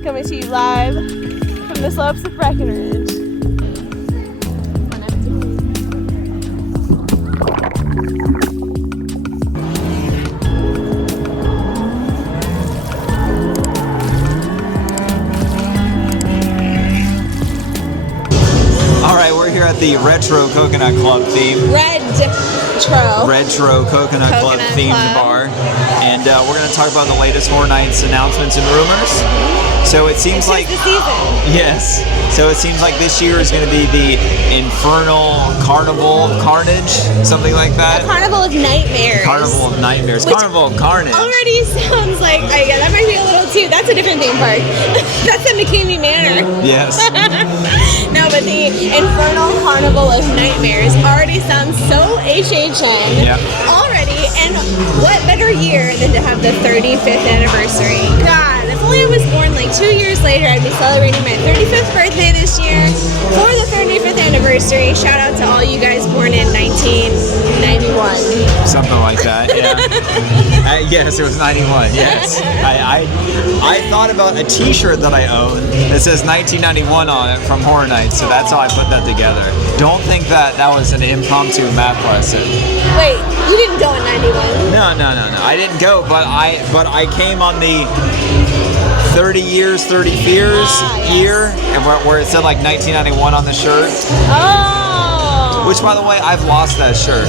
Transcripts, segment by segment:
coming to you live from the slopes of Breckenridge. All right, we're here at the Retro Coconut Club theme. Retro Coconut Club themed bar. And we're going to talk about the latest Horror Nights announcements and rumors. So it seems like the season. Yes. So it seems like this year is going to be the Infernal Carnival of Carnage, something like that. A Carnival of Nightmares. Carnival of Nightmares. Which Carnival of Carnage. Already sounds like, yeah, that might be a little too. That's a different theme park. That's in McKamey Manor. Yes. No, but the Infernal Carnival of Nightmares already sounds so HHN. Yeah. Already, and what better year than to have the 35th anniversary? God, if only I was born like 2 years later, I'd be celebrating my 35th birthday this year for the 35th anniversary. Shout out to all you guys born in 1991. Something like that, yeah. Yes, it was 91, yes. I thought about a t-shirt that I own that says 1991 on it from Horror Nights, so that's how I put that together. Don't think that was an impromptu math lesson. Wait, you didn't go in 91? No. I didn't go, but I came on the 30 years, 30 fears year, and where it said like 1991 on the shirt. Oh. Which, by the way, I've lost that shirt.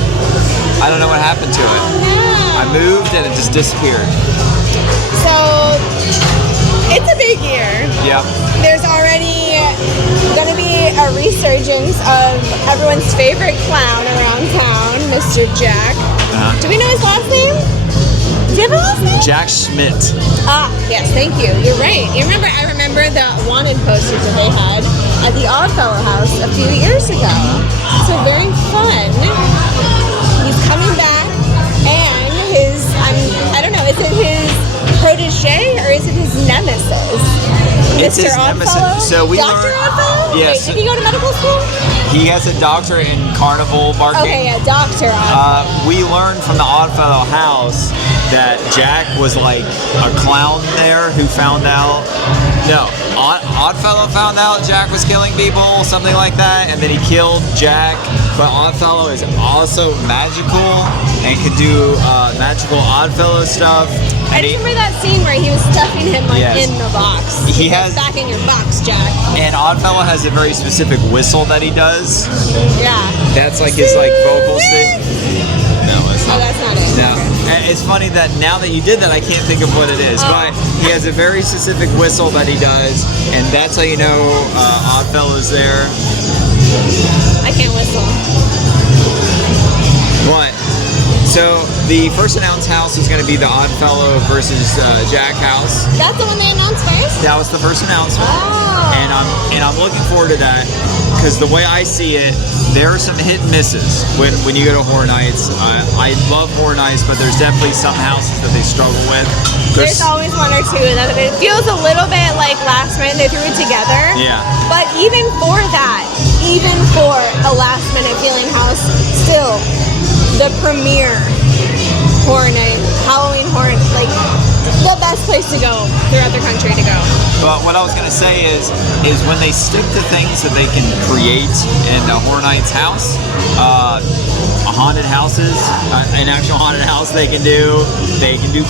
I don't know what happened to it. I moved and it just disappeared. So, it's a big year. Yeah. There's already going to be a resurgence of everyone's favorite clown around town, Mr. Jack. Do we know his last name? Do you have a last name? Jack Schmidt. Ah, yes, thank you. You're right. I remember the wanted posters that they had at the Oddfellow house a few years ago. So very fun. He's coming back, and I don't know, is it his protege or is it his nemesis? It's Mr. his nemesis. Oddfellow? So we Dr. learned- Oddfellow? Yes. Wait, did he go to medical school? He has a doctorate in carnival barking. Okay, yeah, Dr. Oddfellow. We learned from the Oddfellow house that Jack was like a clown there who found out. No, Oddfellow found out Jack was killing people, something like that, and then he killed Jack. But Oddfellow is also magical and can do magical Oddfellow stuff. I remember that scene where he was stuffing him like Yes. in the box. He has back in your box, Jack. And Oddfellow has a very specific whistle that he does. Yeah. That's like his like vocal stick. No, it's Oh, not. that's not it. No. And it's funny that now that you did that, I can't think of what it is. But he has a very specific whistle that he does, and that's how you know Oddfellow's there. I can't whistle. But so the first announced house is going to be the Oddfellow versus Jack house. That's the one they announced first? That was the first announcement. Oh. And I'm looking forward to that because the way I see it, there are some hit and misses when you go to Horror Nights. I love Horror Nights, but there's definitely some houses that they struggle with. There's always one or two that it feels a little bit like last minute they threw it together. Yeah. But even for that, even for a last minute feeling house, still the premier horror night, Halloween horror, like the best place to go throughout the country to go. But what I was gonna say is when they stick to things that they can create in a Horror Nights house, haunted houses, an actual haunted house they can do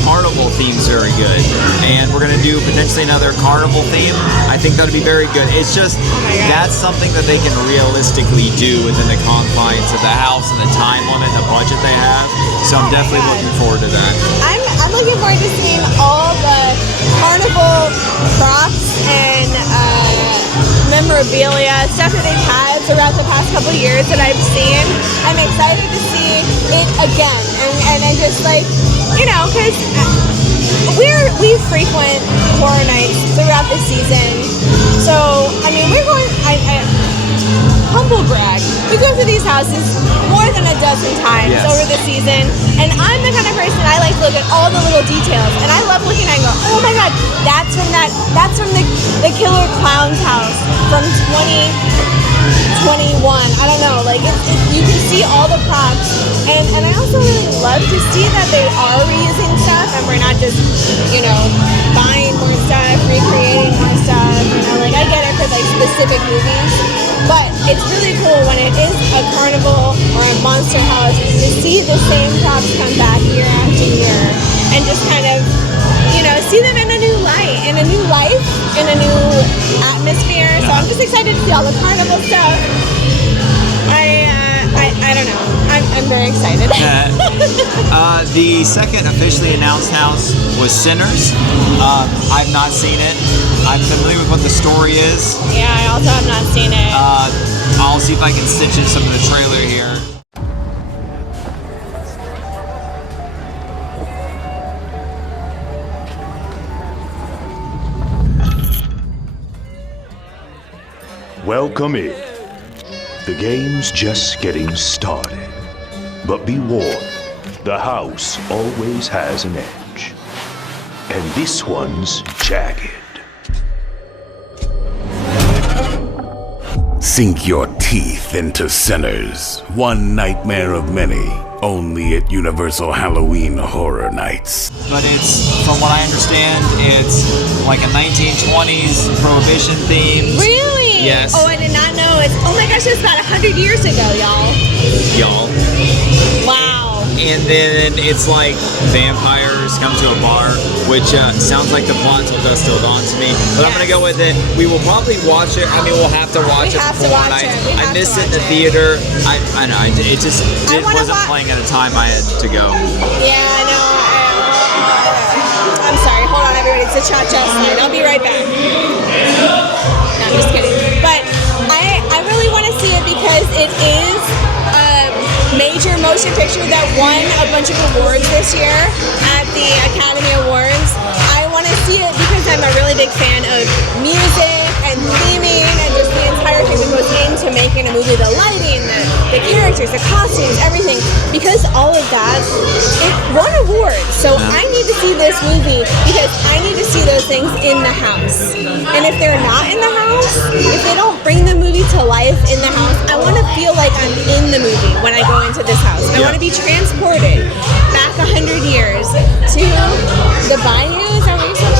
carnival themes very good. And we're gonna do potentially another carnival theme. I think that'd be very good. It's just that's something that they can realistically do within the confines of the house and the time limit and the budget they have. So I'm definitely looking forward to that. I'm looking forward to seeing all the carnival props and memorabilia, stuff that they've had throughout the past couple of years that I've seen. I'm excited to see it again. And I just like, you know, because we frequent Horror Nights throughout the season. So, I mean, we're going, humble brag, we go to these houses more than a dozen times over the season, and I'm the kind of person, I like to look at all the little details, and I love looking at it and go, oh my god, that's from the Killer Clown's house from 2021. I don't know, like you can see all the props, and I also really love to see that they are reusing stuff and we're not just, you know, buying more stuff, recreating more specific movies. But it's really cool when it is a carnival or a monster house to see the same props come back year after year and just kind of, see them in a new light, in a new life, in a new atmosphere. So I'm just excited to see all the carnival stuff. I don't know. I'm very excited. The second officially announced house was Sinners. I've not seen it. I'm familiar with what the story is. Yeah, I also have not seen it. I'll see if I can stitch in some of the trailer here. Welcome in. The game's just getting started. But be warned, the house always has an edge. And this one's jagged. Sink your teeth into Sinners, one nightmare of many, only at Universal Halloween Horror Nights. But it's, from what I understand, it's like a 1920s Prohibition theme. Really? Yes. Oh, I did not know. Oh my gosh, it's about 100 years ago, y'all. Wow. And then it's like vampires come to a bar, which sounds like the plot till dusk till dawn to me. But I'm gonna go with it. We will probably watch it. I mean, we'll have to watch it before night. I missed it in the theater. I know. It just wasn't playing at a time I had to go. Yeah, I know. I'm sorry. Hold on, everybody. It's a cha-cha sign. I'll be right back. No, I'm just kidding. But I really want to see it because it is major motion picture that won a bunch of awards this year at the Academy Awards. I want to see it because I'm a really big fan of music and theming and just the entire thing that goes into making a movie, the lighting, the characters, the costumes, everything. Because all of that, it won awards. So I need to see this movie because I need to see those things in the house. And if they're not in the house, if they don't bring the movie to life in the house, I want to feel like I'm in the movie when I go into this house. I want to be transported back 100 years to the bayou. Is that what you said?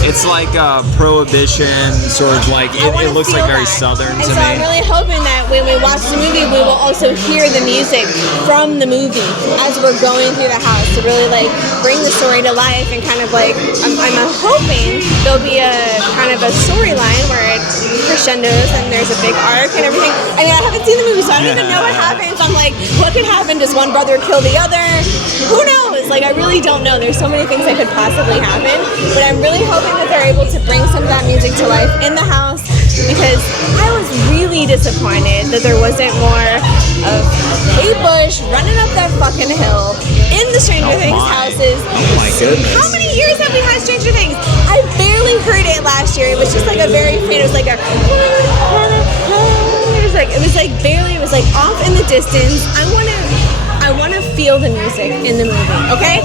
It's like Prohibition, sort of like, it looks like very Southern to me. So I'm really hoping that when we watch the movie, we will also hear the music from the movie as we're going through the house to really like bring the story to life and kind of like, I'm hoping there'll be a kind of a storyline where it crescendos and there's a big arc and everything. I mean, I haven't seen the movie, so I don't even know what happens. I'm like, what could happen? Does one brother kill the other? Who knows? Like, I really don't know. There's so many things that could possibly happen, but I'm really hoping that they're able to bring some of that music to life in the house because I was really disappointed that there wasn't more of Kate Bush running up that fucking hill in the Stranger Things houses. Oh my goodness. How many years have we had Stranger Things? I barely heard it last year. It was just like a very faint, it was like a it was like barely, it was like off in the distance. I wanna feel the music in the movie, okay?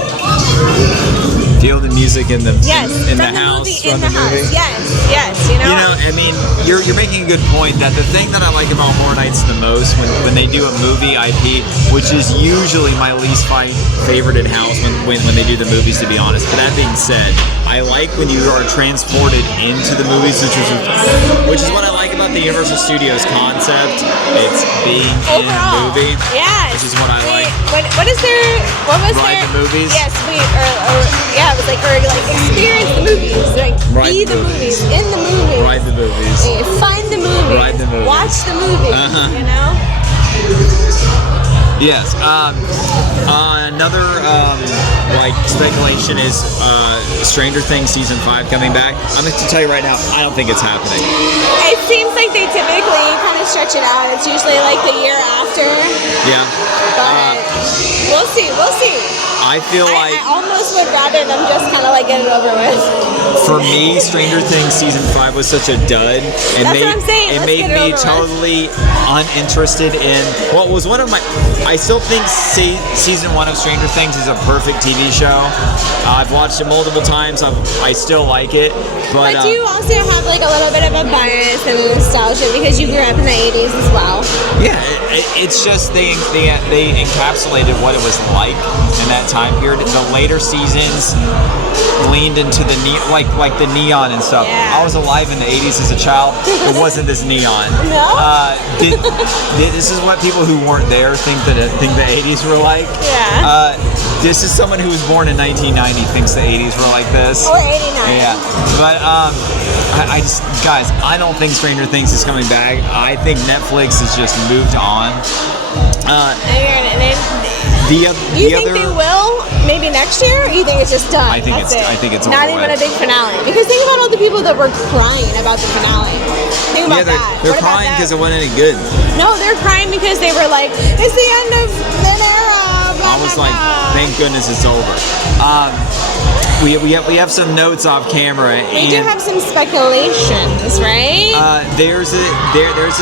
Feel the music in the yes, in the house in the movie. Yes, you know. I mean, you're making a good point that the thing that I like about Horror Nights the most when they do a movie IP, which is usually my least favorite in house when they do the movies, to be honest. But that being said, I like when you are transported into the movies, which is what I like about the Universal Studios concept. It's being in a movie, yes, which is what I like. What was Ride the movies. Yes, it was like, or like experience the movies, like be the movies, in the movies, ride the movies, find the movies, ride the movies, watch the movies, you know. Yes. Another like speculation is Stranger Things season 5 coming back. I'm going to tell you right now, I don't think it's happening. It seems like they typically kind of stretch it out. It's usually like the year after. Yeah. But we'll see. I feel like I almost would rather them just kind of like get it over with. For me, Stranger Things season 5 was such a dud. That's what I'm saying. It made me totally uninterested in what was one of my. I still think season 1 of Stranger Things is a perfect TV show. I've watched it multiple times. I still like it. But do you also have like a little bit of a bias and nostalgia because you grew up in the 80s as well? Yeah, it's just they encapsulated what it was like in that that time period. The later seasons leaned into the like the neon and stuff. Yeah. I was alive in the 80s as a child. It wasn't this neon. No? This is what people who weren't there think the 80s were like. Yeah. This is someone who was born in 1990 thinks the 80s were like this. Or 89. Yeah. But I just, guys, I don't think Stranger Things is coming back. I think Netflix has just moved on. Do you think they will? Maybe next year? Or you think it's just done? I think That's it's not over even with. a big finale. Because think about all the people that were crying about the finale. Think about that. They're What about crying that? because it wasn't any good. No, they're crying because they were like, it's the end of an era. Blah, I was blah, like, blah. thank goodness it's over. We have some notes off camera. We do have some speculations, right? There's a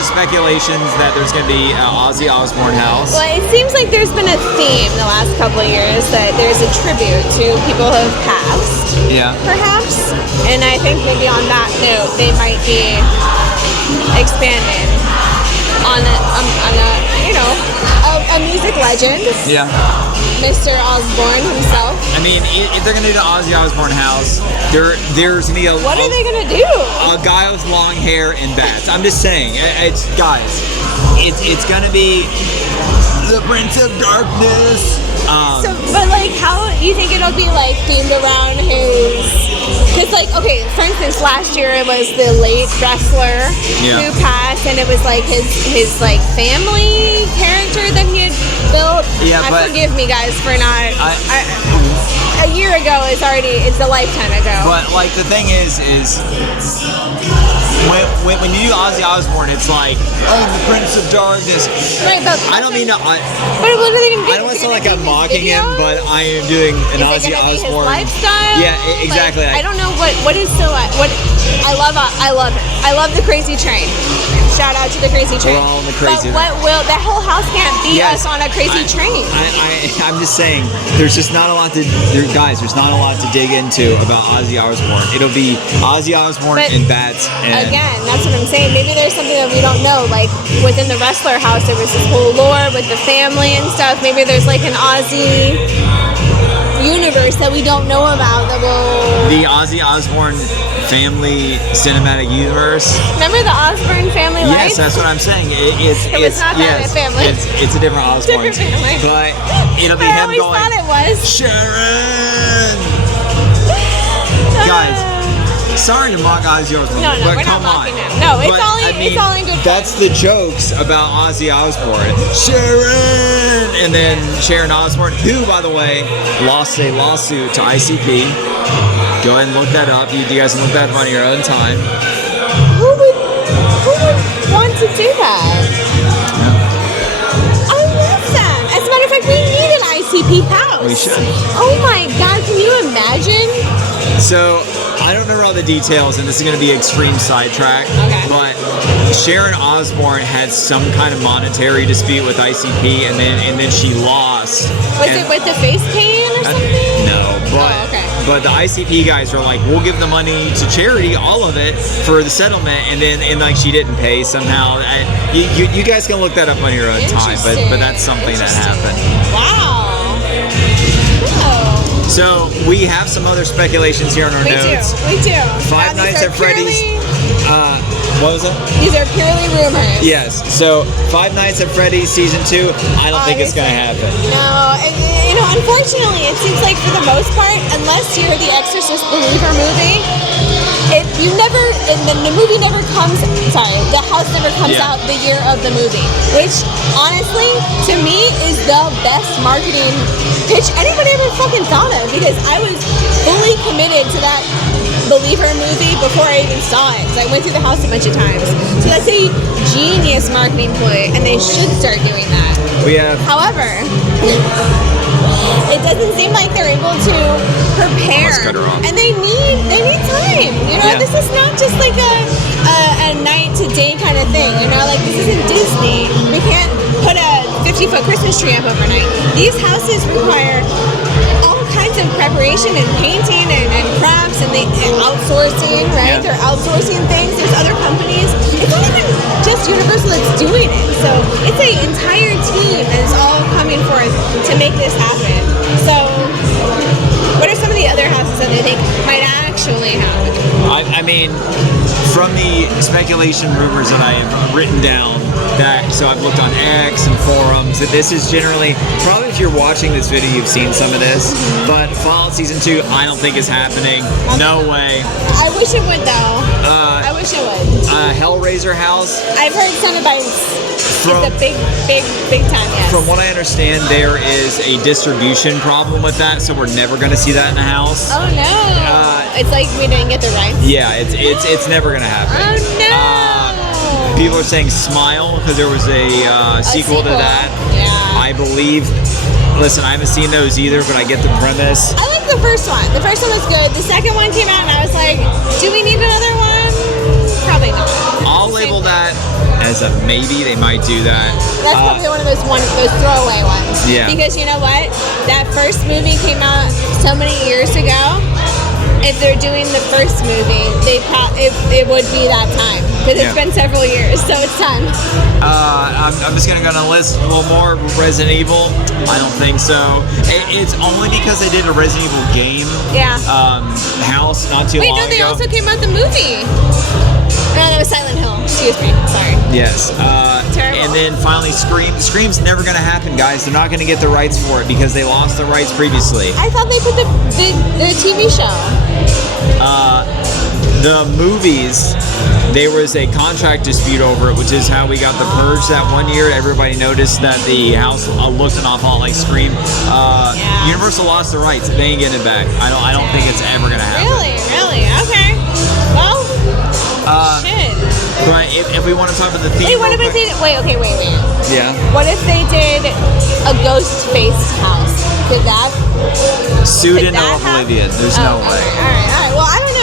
speculations that there's going to be an Ozzy Osbourne house. Well, it seems like there's been a theme the last couple of years that there's a tribute to people who have passed, Yeah. perhaps. And I think maybe on that note, they might be expanding on a music legend, Yeah. Mr. Osbourne himself. I mean, if they're going to do the Ozzy Osbourne house, there's going to be What are they gonna do? a guy with long hair and bats. I'm just saying, it's it's going to be the Prince of Darkness. So, but like, how you think it'll be like themed around his? Because like, okay, for instance, last year it was the late wrestler who passed, and it was like his like family character that he had built. Yeah, but forgive me, guys, for not. A year ago is it's a lifetime ago. But like the thing is when you do Ozzy Osbourne, it's like, I'm the Prince of Darkness. Right, but I don't mean to. But what are they gonna do? I don't want to sound like I'm mocking him, but I am doing an Is it Ozzy gonna be his Osbourne. lifestyle? Yeah, exactly. Like, I don't know what is so what. I love it. I love the Crazy Train. Shout out to the Crazy Train. We're all on the Crazy But what will that whole house can't beat Yes, us on a Crazy Train? I'm just saying, there's just not a lot there's not a lot to dig into about Ozzy Osbourne. It'll be Ozzy Osbourne But and bats. And Again, that's what I'm saying. Maybe there's something that we don't know. Like within the wrestler house, there was this whole lore with the family and stuff. Maybe there's like an Ozzy universe that we don't know about that will. the Ozzy Osbourne family cinematic universe. Remember the Osbourne family life? Yes, that's what I'm saying. It's not that family. It's a different Osbourne. Different family. But it'll be I him always going, thought it was. Sharon! Guys, sorry to mock Ozzy Osbourne, No, but we're not come mocking on. him. No, it's But, all I mean, it's all in good fun. That's the jokes about Ozzy Osbourne. Sharon! And then Sharon Osbourne, who, by the way, lost a lawsuit to ICP. Go ahead and look that up. You guys can look that up on your own time. Who would want to do that? I love that. As a matter of fact, we need an ICP house. We should. Oh my God, can you imagine? So, I don't remember all the details, and this is going to be extreme sidetrack. Okay. But Sharon Osbourne had some kind of monetary dispute with ICP, and then she lost. Was And- it with the face pain or something? No, but Oh, okay. but the ICP guys were like, we'll give the money to charity, all of it, for the settlement, and like she didn't pay somehow. You guys can look that up on your own time, but that's something that happened. Wow. Oh. So we have some other speculations here on our We notes. do. Five Now, these Nights are at Freddy's. purely- What was that? These are purely rumors. Yes. So Five Nights at Freddy's season 2. I don't think it's gonna happen. No, and, unfortunately, it seems like for the most part, unless you're the Exorcist believer movie, the movie never comes. Sorry, the house never comes Yeah. out the year of the movie, which honestly, to me, is the best marketing pitch anybody ever fucking thought of. Because I was fully committed to that believer movie before I even saw it. Because I went through the house a bunch of times. So that's a genius marketing ploy, and they should start doing that. We have. However, it doesn't seem like they're able to prepare, Let's cut her off. and they need time. Yeah. This is not just like a night to day kind of thing. Like this isn't Disney. We can't put a 50-foot Christmas tree up overnight. These houses require all kinds of preparation and painting and crafts and outsourcing, right? Yeah. They're outsourcing things. There's other companies. It's not even just just Universal that's doing it. So it's an entire team that is all coming forth to make this happen. So what are some of the other houses that they think might actually happen? I mean, from the speculation rumors that I have written down, so I've looked on X and forums, that this is generally, probably if you're watching this video, you've seen some of this, but Fallout Season 2, I don't think is happening. No way. I wish it would, though. I wish it would. Hellraiser house. I've heard Cenobites is a big time, yes. From what I understand, there is a distribution problem with that, so we're never going to see that in the house. Oh, no. It's like we didn't get the rights. Yeah, it's never going to happen. Oh, no. People are saying Smile because there was a sequel to that. Yeah. I believe. Listen, I haven't seen those either, but I get the premise. I like the first one. The first one was good. The second one came out, and I was like, "Do we need another one? Probably not." I'll label that as a maybe. They might do that. That's probably one of those throwaway ones. Yeah. Because you know what? That first movie came out so many years ago. If they're doing the first movie, it would be that time because it's been several years, so it's time. I'm just gonna go on a list a little more. Resident Evil, I don't think so. It's only because they did a Resident Evil game. Yeah. House not too long ago. Wait, no, they also came out the movie. No, that was Silent Hill. Excuse me. Sorry. Yes. Terrible. And then finally, Scream. Scream's never going to happen, guys. They're not going to get the rights for it because they lost the rights previously. I thought they put the TV show. The movies, there was a contract dispute over it, which is how we got The Purge that one year. Everybody noticed that the house looked an awful lot like Scream. Universal lost the rights. They ain't getting it back. I don't think it's ever going to happen. Really? Okay. Well, shit. But if we want to talk about the theme, Wait, what if they did? Wait. Yeah. What if they did a ghost-faced house? Could that? Sued could into that oblivion. happen? There's no way. All right. Well, I don't know.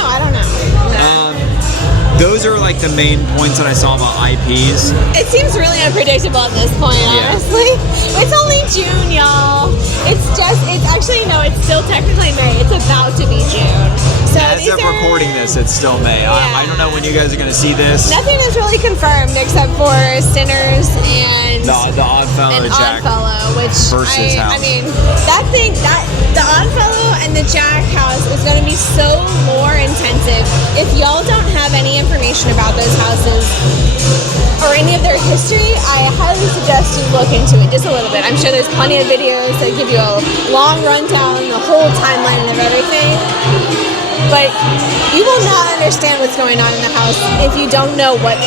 Those are like the main points that I saw about IPs. It seems really unpredictable at this point, honestly. It's only June, y'all. It's still technically May. It's about to be June. So as of recording this, it's still May. I don't know when you guys are going to see this. Nothing is really confirmed except for Sinners and the Oddfellow Jack Oddfellow, which versus House. I mean, the Oddfellow and the Jack house is going to be so more intensive. If y'all don't have any information about those houses or any of their history, I highly suggest you look into it just a little bit. I'm sure there's plenty of videos that give you a long rundown, the whole timeline of everything. But you will not understand what's going on in the house if you don't know what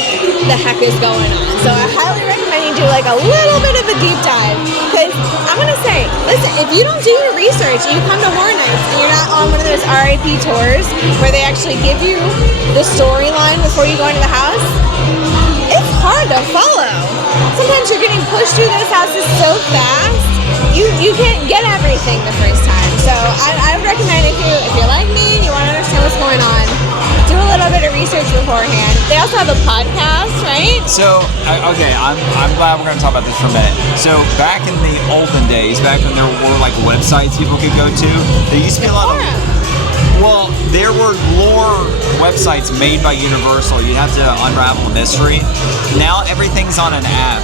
the heck is going on. So I highly recommend you do like a little bit of a deep dive. Because I'm going to say, listen, if you don't do your research and you come to Horror Nights and you're not on one of those RIP tours where they actually give you the storyline before you go into the house, it's hard to follow. Sometimes you're getting pushed through those houses so fast, you can't get everything the first time. So I would recommend if you're like me and you want to understand what's going on, do a little bit of research beforehand. They also have a podcast, right? So, okay, I'm glad we're going to talk about this for a minute. So, back in the olden days, back when there were like websites people could go to, there used to be a lot of... Well, there were lore websites made by Universal. You have to unravel a mystery. Now everything's on an app,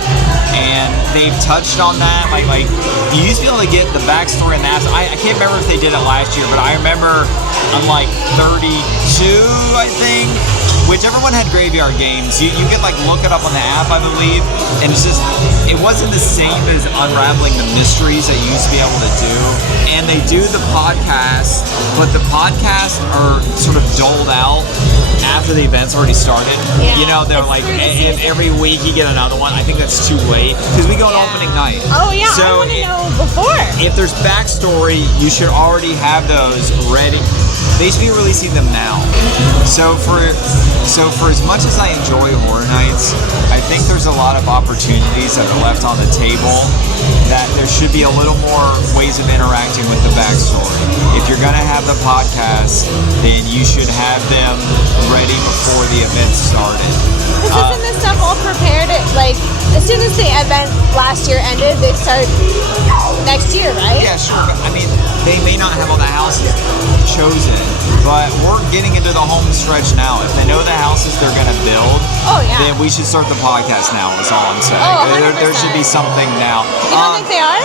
and they've touched on that. Like you used to be able to get the backstory in the apps. I can't remember if they did it last year, but I remember on like 32, I think, whichever one had Graveyard Games, you could like look it up on the app, I believe, and it wasn't the same as unraveling the mysteries that you used to be able to do. And they do the podcast, but the podcasts are sort of doled out after the event's already started. Yeah, you know, they're like every week you get another one. I think that's too late because we go on opening night. Oh yeah, so I want to know before. If there's backstory, you should already have those ready. They should be releasing them now. So for as much as I enjoy Horror Nights, I think there's a lot of opportunities that are left on the table that there should be a little more ways of interacting with the backstory. If you're going to have the podcast, then you should have them ready before the event started. Isn't this stuff all prepared? Like, as soon as the event last year ended, they start next year, right? Yeah, sure. But, I mean, they may not have all the houses chosen, but we're getting into the home stretch now. If they know the houses they're going to build, Oh, yeah. then we should start the podcast now. Is all I'm saying. Oh, there should be something now. You don't think they are?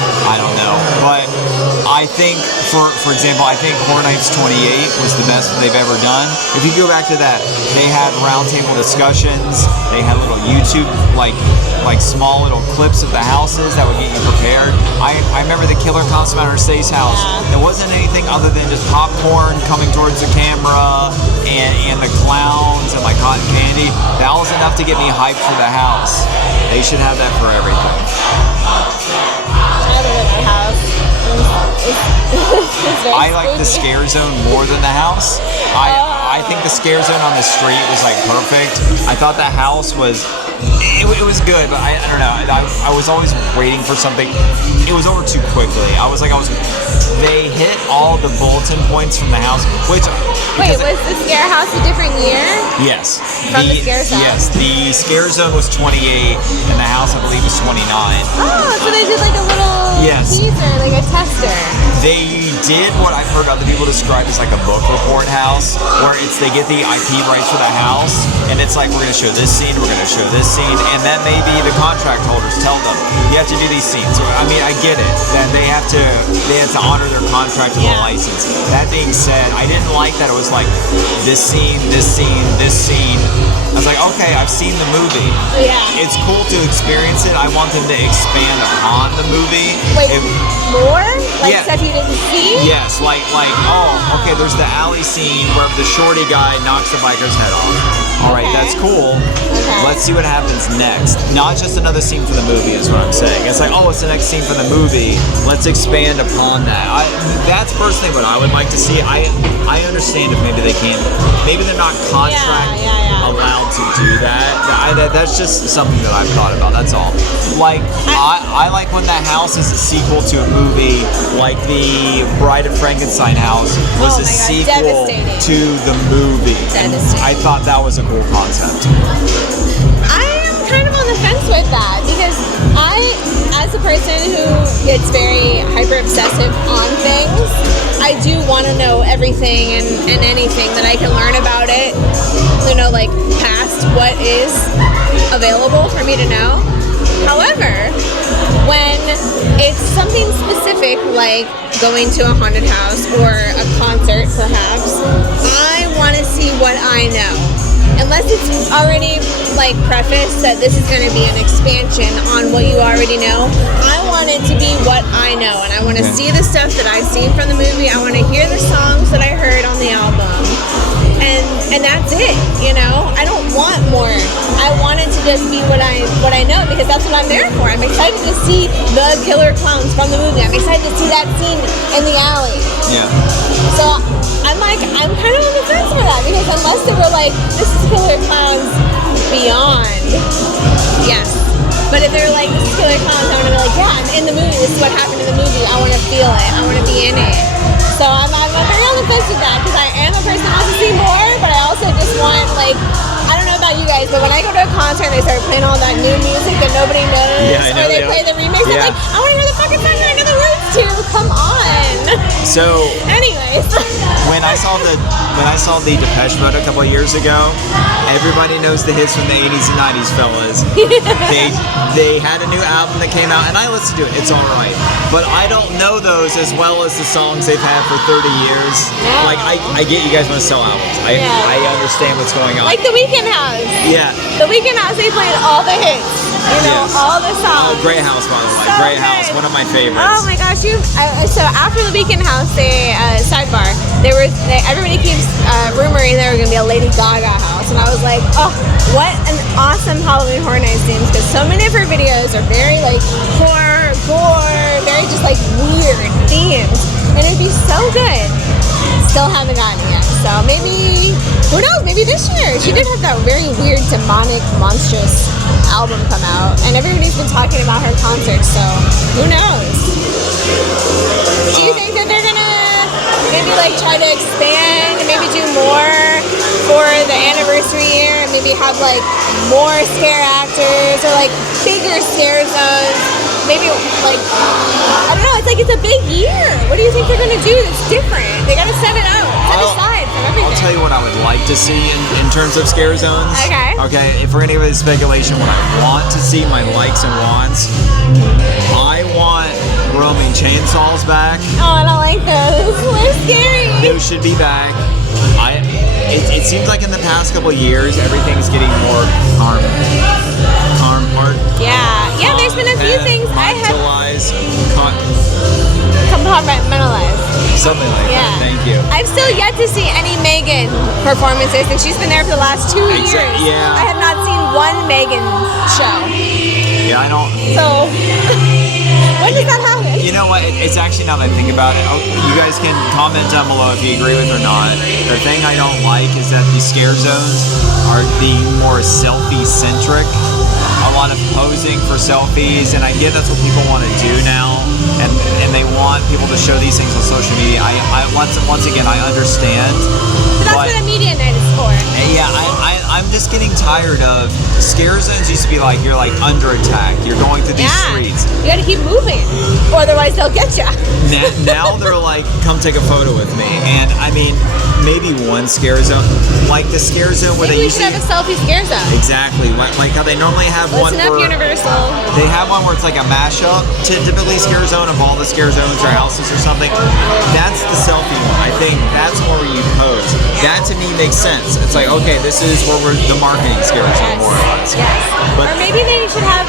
I don't know, but I think, for example, I think Horror Nights 28 was the best they've ever done. If you go back to that, they had roundtable discussions. They had little YouTube, like small little clips of the houses that would get you prepared. I remember the Killer Clowns from Outer Space house. Yeah. There wasn't anything other than just popcorn coming towards the camera and the clowns and like cotton candy. That was enough to get me hyped for the house. They should have that for everything. I like the scare zone more than the house. I think the scare zone on the street was like perfect. I thought the house was, it was good, but I don't know. I was always waiting for something. It was over too quickly. They hit all the bulletin points from the house, which. Wait, was the scare house a different year? Yes. From the scare zone? Yes, the scare zone was 28, and the house, I believe, was 29. Oh, so they did like a little teaser, like a tester. They did what I've heard other people describe as like a book report house, where they get the IP rights for the house, and it's like, we're going to show this scene, we're going to show this scene, and then maybe the contract holders tell them, you have to do these scenes. So, I mean, I get it, that they have to honor their contract and the license. That being said, I didn't like that it was like this scene, this scene, this scene. I was like, okay, I've seen the movie. Yeah. It's cool to experience it. I want them to expand upon the movie. Wait, more? Like stuff you didn't see? Yes, like, oh, okay, there's the alley scene where the shorty guy knocks the biker's head off. All right, that's cool. Okay. Let's see what happens next. Not just another scene for the movie is what I'm saying. It's like, oh, it's the next scene for the movie. Let's expand upon that. That's personally what I would like to see. I understand if maybe they can't, maybe they're not contract allowed to do that. That's just something that I've thought about. That's all. Like, I like when the house is a sequel to a movie, like the Bride of Frankenstein house was a sequel to the movie. I thought that was a cool concept. I am kind of on the fence with that because as a person who gets very hyper obsessive on things, I do want to know everything and anything that I can learn about it, you know, like past what is available for me to know. However, when it's something specific like going to a haunted house or a concert perhaps, I want to see what I know. Unless it's already like prefaced that this is going to be an expansion on what you already know, I want it to be what I know, and I want to see the stuff that I've seen from the movie. I want to hear the songs that I heard on the album, and that's it. You know, I don't want more. I want it to just be what I know because that's what I'm there for. I'm excited to see the killer clowns from the movie. I'm excited to see that scene in the alley. Yeah. So I'm kind of on the fence for that because unless they were like, this is Killer Clowns Beyond, yes. But if they're like, this is Killer Clowns, I want to be like, yeah, I'm in the movie. This is what happened in the movie. I want to feel it. I want to be in it. So I'm very on the fence with that because I am a person who wants to see more, but I also just want, like, I don't know about you guys, but when I go to a concert and they start playing all that new music that nobody knows, or they play the remix, I'm like, I want to hear the fucking song that I know the words to. Come on. So, anyways, when I saw the Depeche Mode a couple of years ago, everybody knows the hits from the 80s and 90s, fellas. They had a new album that came out, and I listened to it. It's all right, but I don't know those as well as the songs they've had for 30 years. No. Like, I get you guys want to sell albums. I understand what's going on. Like the Weekend House. Yeah. The Weekend House, they played all the hits. You know, all the songs. Oh, Great House, by the way. So Great good. House, one of my favorites. Oh my gosh, so after the Weekend House, sidebar, everybody keeps rumoring there were going to be a Lady Gaga house, and I was like, oh, what an awesome Halloween Horror Nights themes, because so many of her videos are very like horror, gore, very just like weird themes, and it'd be so good. Still haven't gotten it yet, so maybe, who knows, maybe this year. She did have that very weird, demonic, monstrous album come out, and everybody's been talking about her concert, so who knows? Do you think that they're gonna maybe like try to expand, maybe do more for the anniversary year, and maybe have like more scare actors or like bigger scare zones? maybe like, I don't know, it's like it's a big year. What do you think they're gonna do that's different? They gotta set it out, set aside from everything. I'll tell you what I would like to see in terms of scare zones. Okay. Okay, if we're gonna give it speculation, what I want to see, my likes and wants, I want roaming chainsaws back. Oh, I don't like those. They're scary. Those should be back. It seems like in the past couple of years, everything's getting more calm. Yeah, there's been a few things I have compartmentalized. Something like that. Thank you. I've still yet to see any Megan performances, and she's been there for the last 2 years. Yeah. I have not seen one Megan show. Yeah, I don't. So, when does that happen? You know what? It's actually, now that I think about it, you guys can comment down below if you agree with it or not. The thing I don't like is that the scare zones are being more selfie-centric. A lot of posing for selfies, and I get that's what people want to do now, and they want people to show these things on social media. I once again, I understand. But that's what a media night is for. Yeah, I'm just getting tired of scare zones. Used to be like you're like under attack. You're going through these streets. You got to keep moving, or otherwise they'll get you. Now they're like, come take a photo with me, and I mean, maybe one scare zone, like the scare zone where Maybe they we should have a selfie scare zone. Exactly, like how they normally have one. Listen up, Universal. They have one where it's like a mashup, typically scare zone of all the scare zones or houses or something. That's the selfie one. I think that's where you pose. That to me makes sense. It's like, okay, this is where we're the marketing scare zone more or less. Yes. But or maybe they should have.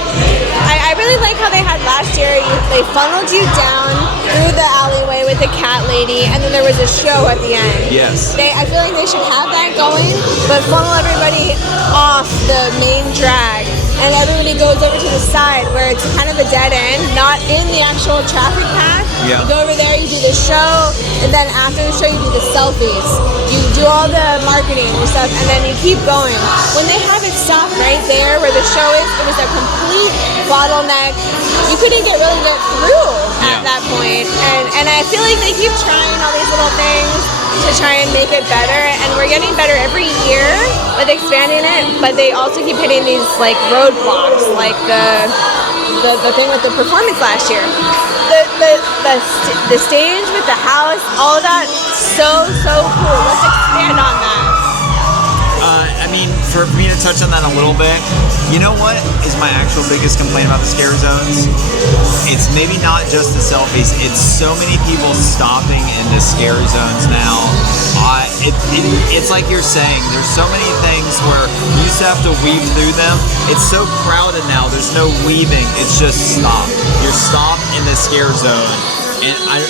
I really like how they had last year. They funneled you down through the alleyway with the cat lady, and then there was a show at the end. Yes. I feel like they should have that going, but funnel everybody off the main drag, and everybody goes over to the side where it's kind of a dead end, not in the actual traffic path. Yeah. You go over there, you do the show, and then after the show, you do the selfies. You do all the marketing and stuff, and then you keep going. When they have it stop right there where the show is, it was a complete bottleneck. You couldn't really get through at that point. And I feel like they keep trying all these little things to try and make it better, and we're getting better every year with expanding it, but they also keep hitting these like roadblocks, like the thing with the performance last year. The stage with the house, all of that, so cool. Let's expand on that. I mean, for me to touch on that a little bit, you know what is my actual biggest complaint about the scare zones? It's maybe not just the selfies, it's so many people stopping in the scare zones now. It's like you're saying, there's so many things where you used to have to weave through them. It's so crowded now, there's no weaving, it's just stop. You're stopped in the scare zone. And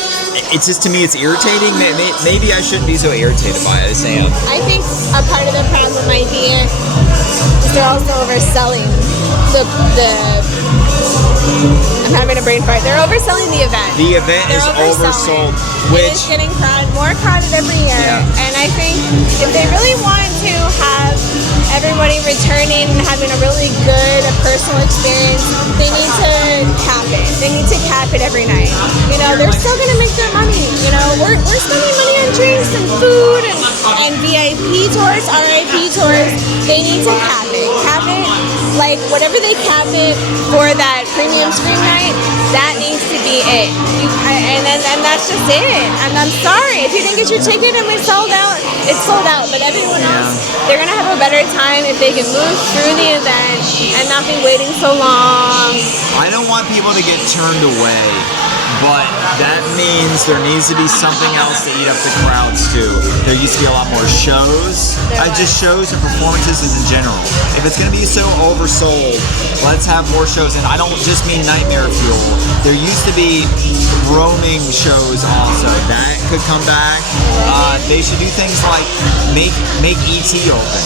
it's just, to me, it's irritating. Maybe I shouldn't be so irritated by it, Sam. I think a part of the problem might be they're also overselling the I'm having a brain fart. They're overselling the event. The event is oversold, which is getting more crowded every year. Yeah. And I think if they really want to have everybody returning and having a really good personal experience, they need to cap it. They need to cap it every night. You know, they're still gonna make their money. You know, we're spending money on drinks and food and VIP tours, RIP tours. They need to cap it. Cap it like whatever they cap it for that premium screen night. That needs to be it. And that's just it. And I'm sorry if you didn't get your ticket and it's sold out. It's sold out. But everyone else, they're gonna have a better time if they can move through the event and not be waiting so long. I don't want people to get turned away, but that means there needs to be something else to eat up the crowds too. There used to be a lot more shows. Just shows and performances in general. If it's gonna be so oversold, let's have more shows. And I don't just mean Nightmare Fuel. There used to be roaming shows also. That could come back. They should do things like make ET open,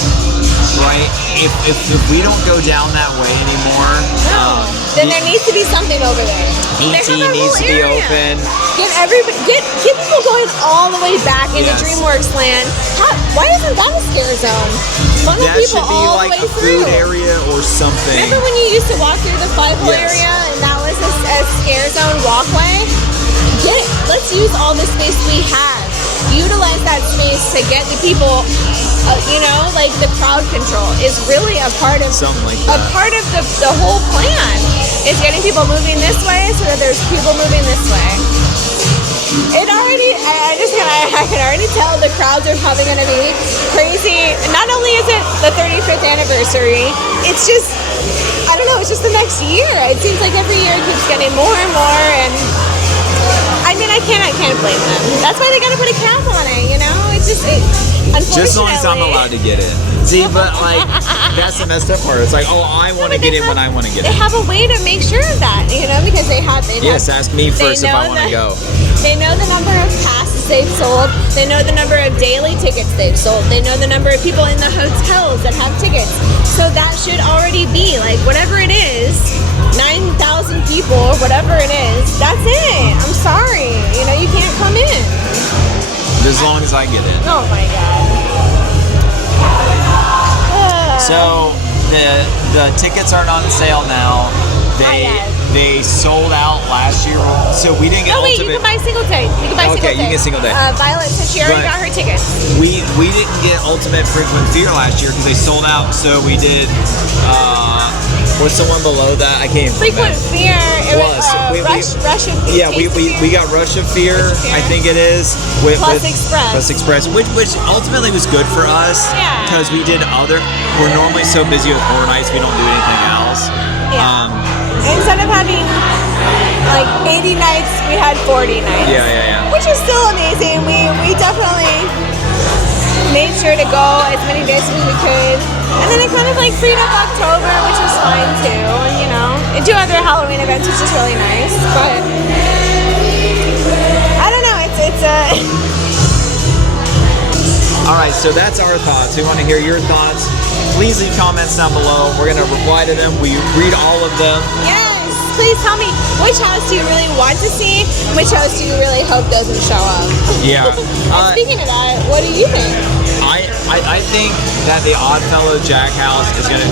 right? If we don't go down that way anymore, then there needs to be something over there. ET needs to be open. Get people going all the way back into DreamWorks Land. Why isn't that a scare zone? Funnel That people should be all like the way a food through. area or something. Remember when you used to walk through the 5-hole area and that was a scare zone walkway? Let's use all the space we have. Utilize that space to get the people. Like the crowd control is really a part of something like that. A part of the whole plan. It's getting people moving this way so that there's people moving this way. It already, I can already tell the crowds are probably going to be crazy. Not only is it the 35th anniversary, it's just, I don't know, it's just the next year. It seems like every year it keeps getting more and more, and I mean, I can't blame them. That's why they got to put a cap on it, you know? It's just, unfortunately. Just as long as I'm allowed to get in. See, but like, that's the messed up part. It's like, oh, I want to get in when I want to get in. They have a way to make sure of that, you know, because Yes, ask me first if I want to go. They know the number of passes they've sold. They know the number of daily tickets they've sold. They know the number of people in the hotels that have tickets. So that should already be, like, whatever it is, 9,000 people or whatever it is, that's it. I'm sorry. You know, you can't come in. As long as I get in. Oh, my God. So the tickets aren't on sale now. They sold out last year, so we didn't get. No, wait, Ultimate. you can buy single day. You can buy single day. Okay, you get single day. Violet said she already got her tickets. We didn't get Ultimate Frequent Fear last year because they sold out. So we did. What's the one below that? I can't even Frequent remember. Fear. It was Rush of Fear. Yeah, we got Rush of Fear. I think it is with Express. Plus Express, which ultimately was good for us. Yeah. Because we did we're normally so busy with Horror Nights, we don't do anything else. Yeah. Instead of having like 80 nights, we had 40 nights. Yeah. Which is still amazing. We definitely made sure to go as many days as we could. And then it kind of like freed up October, which was fine too. And you know, and do other Halloween events, which is really nice. But I don't know, it's a All right, so that's our thoughts. We want to hear your thoughts. Please leave comments down below. We're going to reply to them. We read all of them. Yes, please tell me, which house do you really want to see? Which house do you really hope doesn't show up? Yeah. And speaking of that, what do you think? I think that the Oddfellow Jack house is gonna.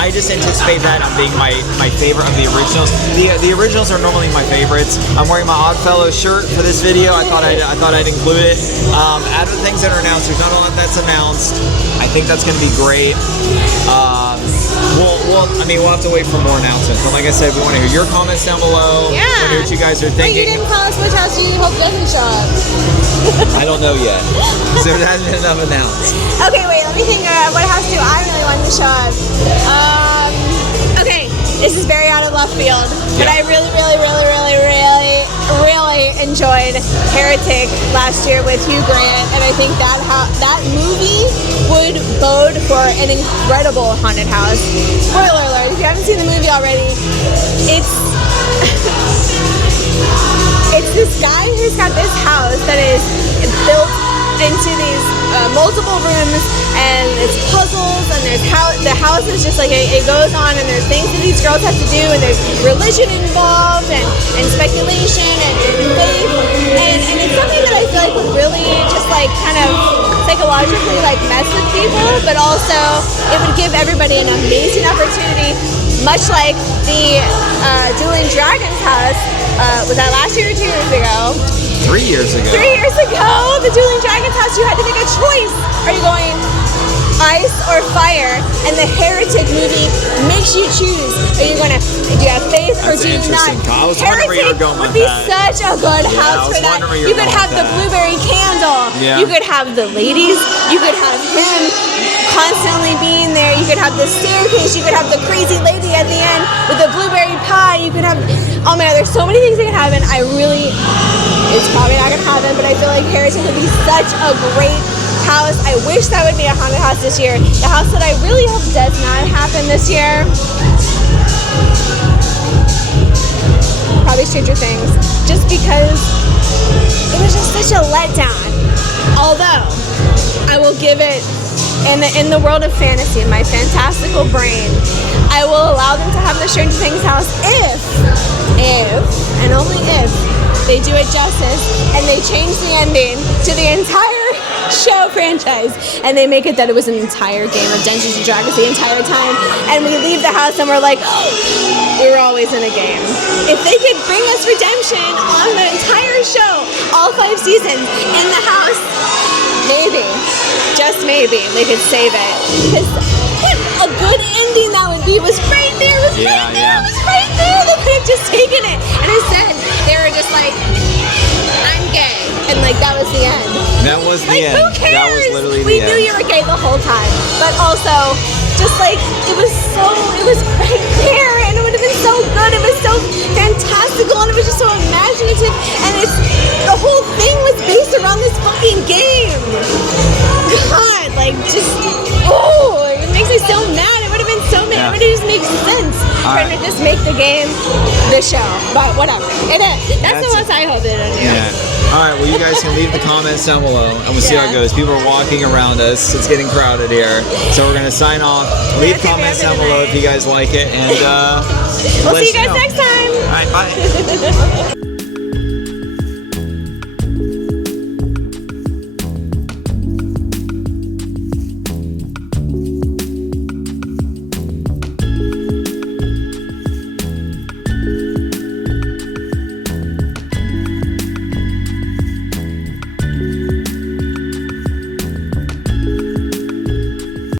I just anticipate that being my favorite of the originals. The originals are normally my favorites. I'm wearing my Oddfellow shirt for this video. I thought I'd include it. Out of the things that are announced, there's not a lot that's announced. I think that's gonna be great. We'll have to wait for more announcements. But like I said, we want to hear your comments down below. Yeah. We want to hear what you guys are Wait, you thinking. didn't tell us which house you hope doesn't show up. I don't know yet. So there hasn't been enough announced. Okay, wait, let me think. What house do I really want to show up? Okay, this is very out of left field, but I really enjoyed Heretic last year with Hugh Grant, and I think that movie would bode for an incredible haunted house. Spoiler alert, if you haven't seen the movie already, it's this guy who's got this house that is built into these multiple rooms, and it's puzzles, and the house is just like it goes on, and there's things that these girls have to do, and there's religion involved, and speculation, and faith, and it's something that I feel like would really just like kind of psychologically like mess with people, but also it would give everybody an amazing opportunity, much like the Dueling Dragons house. Was that last year or 2 years ago? 3 years ago. 3 years ago, the Dueling Dragons house, you had to make a choice. Are you going ice or fire? And the Heretic movie makes you choose. Are you going to, do you have faith or do you not? I was wondering where you were going would with be that. such a good house for that. You could have the blueberry candle. Yeah. You could have the ladies. You could have him constantly being there. You could have the staircase. You could have the crazy lady at the end with the blueberry pie. You could have, oh my God, there's so many things that can happen. It's probably not gonna happen, but I feel like Heretic would be such a great house. I wish that would be a haunted house this year. The house that I really hope does not happen this year, probably Stranger Things, just because it was just such a letdown. Although I will give it, in the world of fantasy, in my fantastical brain, I will allow them to have the Stranger Things house if, and only if, they do it justice and they change the ending to the entire show franchise, and they make it that it was an entire game of Dungeons and Dragons the entire time, and we leave the house and we're like, oh, we were always in a game. If they could bring us redemption on the entire show, all 5 seasons, in the house, maybe, just maybe, we could save it. Because what a good ending that would he was right there, it was right there, it was right there. They could have just taken it. And instead, they were just like, I'm gay. And like, that was the end. That was the Like, end. who cares? That was literally we the knew end. you were gay the whole time. But also, just like, it was right there. And it would have been so good. It was so fantastical. And it was just so imaginative. And the whole thing was based around this fucking game. God, like, just, it makes me so mad. It would have been so mad. It would have just made sense for him to just make the game the show. But whatever. That's the most I hope it is. Yeah. All right, well, you guys can leave the comments down below, and we'll see how it goes. People are walking around us. It's getting crowded here. So we're going to sign off. Leave comments down below if you guys like it, and we'll see you guys next time. All right, bye.